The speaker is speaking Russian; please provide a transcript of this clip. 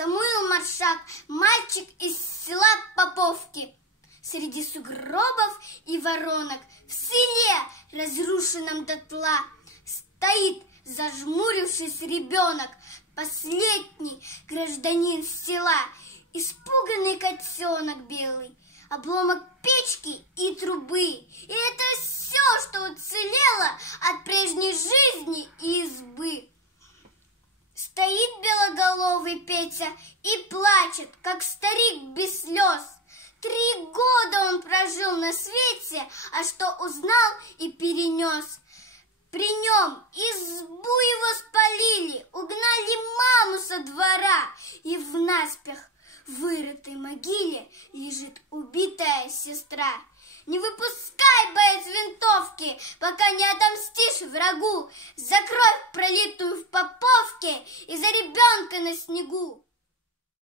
Самуил Маршак, мальчик из села Поповки. Среди сугробов и воронок в селе, разрушенном дотла, стоит, зажмурившись, ребенок, последний гражданин села, испуганный котенок белый, обломок печки и трубы. И это все, что уцелело от прежней жизни и избы. Стоит белоголовый Петя и плачет, как старик без слез. 3 года он прожил на свете, а что узнал и перенес. При нем избу его спалили, угнали маму со двора, и в наспех вырытой могиле лежит убитая сестра. Не выпускай, боец, винтовки, пока не отомстишь врагу за кровь, пролитую в Поповке, и за ребенка на снегу.